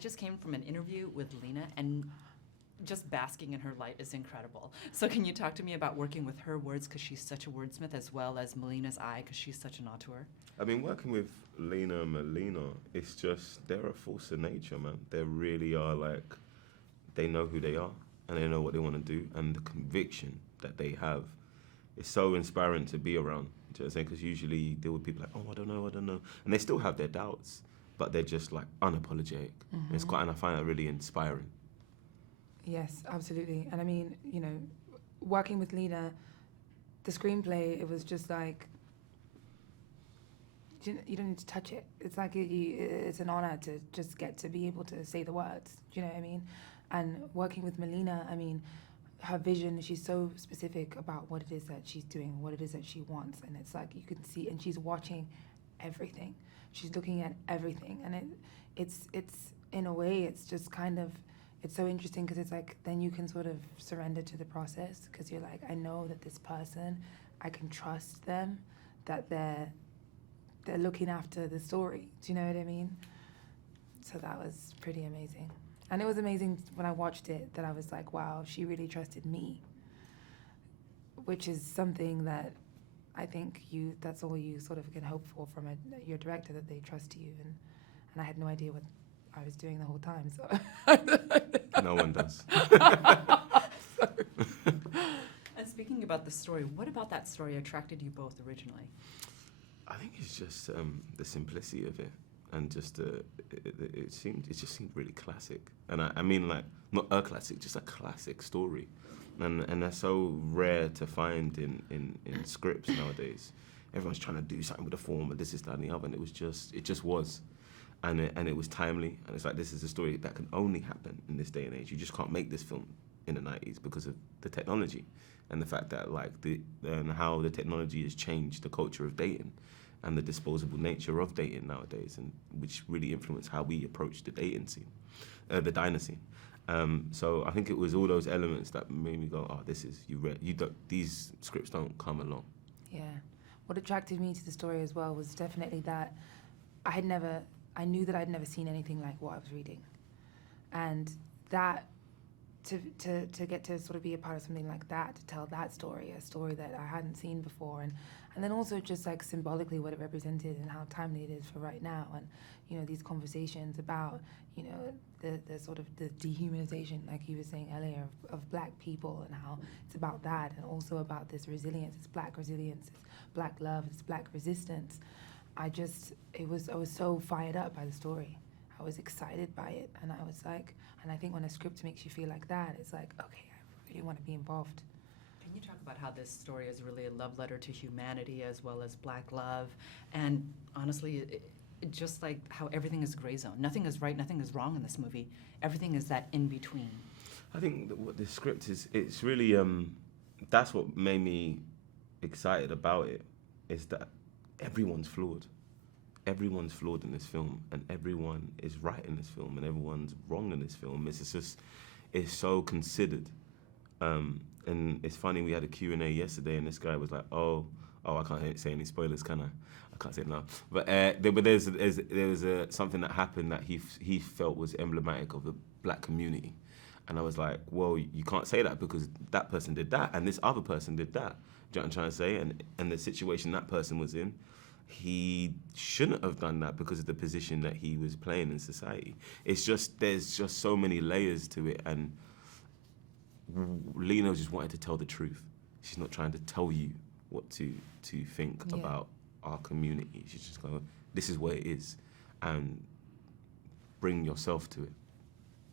just came from an interview with Lena, and just basking in her light is incredible. So can you talk to me about working with her words, because she's such a wordsmith, as well as Melina's eye, because she's such an auteur? I mean, working with Lena and Melina, it's just, they're a force of nature, man. They really are, like, they know who they are, and they know what they want to do, and the conviction that they have is so inspiring to be around. Do you know what I'm saying? Because usually you deal with people like, oh, I don't know. And they still have their doubts, but they're just, like, unapologetic. Mm-hmm. And I find that really inspiring. Yes, absolutely. And I mean, you know, working with Lena, the screenplay, it was just like, you don't need to touch it. It's like it's an honor to just get to be able to say the words. Do you know what I mean? And working with Melina, I mean, her vision, she's so specific about what it is that she's doing, what it is that she wants. And it's like you can see, and she's watching everything. She's looking at everything. And it's in a way, it's just kind of, it's so interesting because it's like then you can sort of surrender to the process because you're like, I know that this person, I can trust them, that they're looking after the story. Do you know what I mean? So that was pretty amazing. And it was amazing when I watched it that I was like, wow, she really trusted me, which is something that I think that's all you sort of can hope for from your director, that they trust you. And I had no idea what I was doing the whole time, so. No one does. And speaking about the story, what about that story attracted you both originally? I think it's just the simplicity of it, and just it just seemed really classic. And I mean, like, not a classic, just a classic story, and they're so rare to find in scripts nowadays. Everyone's trying to do something with the form, and this is that and the other, and it just was. And it was timely, and it's like, this is a story that can only happen in this day and age. You just can't make this film in the 90s because of the technology and the fact that, like, and how the technology has changed the culture of dating and the disposable nature of dating nowadays, and which really influenced how we approach the dating scene, the diner scene. So I think it was all those elements that made me go, oh, these scripts don't come along. Yeah. What attracted me to the story as well was definitely that I knew that I'd never seen anything like what I was reading. And that, to get to sort of be a part of something like that, to tell that story, a story that I hadn't seen before, and then also just like symbolically what it represented and how timely it is for right now, and, you know, these conversations about, you know, the sort of the dehumanization, like you were saying earlier, of black people, and how it's about that, and also about this resilience, it's black resilience, it's black love, it's black resistance. I was so fired up by the story. I was excited by it, and I was like, and I think when a script makes you feel like that, it's like, okay, I really want to be involved. Can you talk about how this story is really a love letter to humanity as well as black love? And honestly, it just like how everything is gray zone. Nothing is right, nothing is wrong in this movie. Everything is that in between. I think that what the script is, it's really, that's what made me excited about it, is that everyone's flawed. Everyone's flawed in this film, and everyone is right in this film, and everyone's wrong in this film. It's so considered. And it's funny, we had a Q&A yesterday, and this guy was like, oh, I can't say any spoilers, can I? I can't say it now. But there was something that happened that he felt was emblematic of the black community. And I was like, well, you can't say that because that person did that, and this other person did that. Do you know what I'm trying to say? And the situation that person was in, he shouldn't have done that because of the position that he was playing in society. It's just, there's just so many layers to it, and Lena just wanted to tell the truth. She's not trying to tell you what to think about our community. She's just going, this is what it is, and bring yourself to it.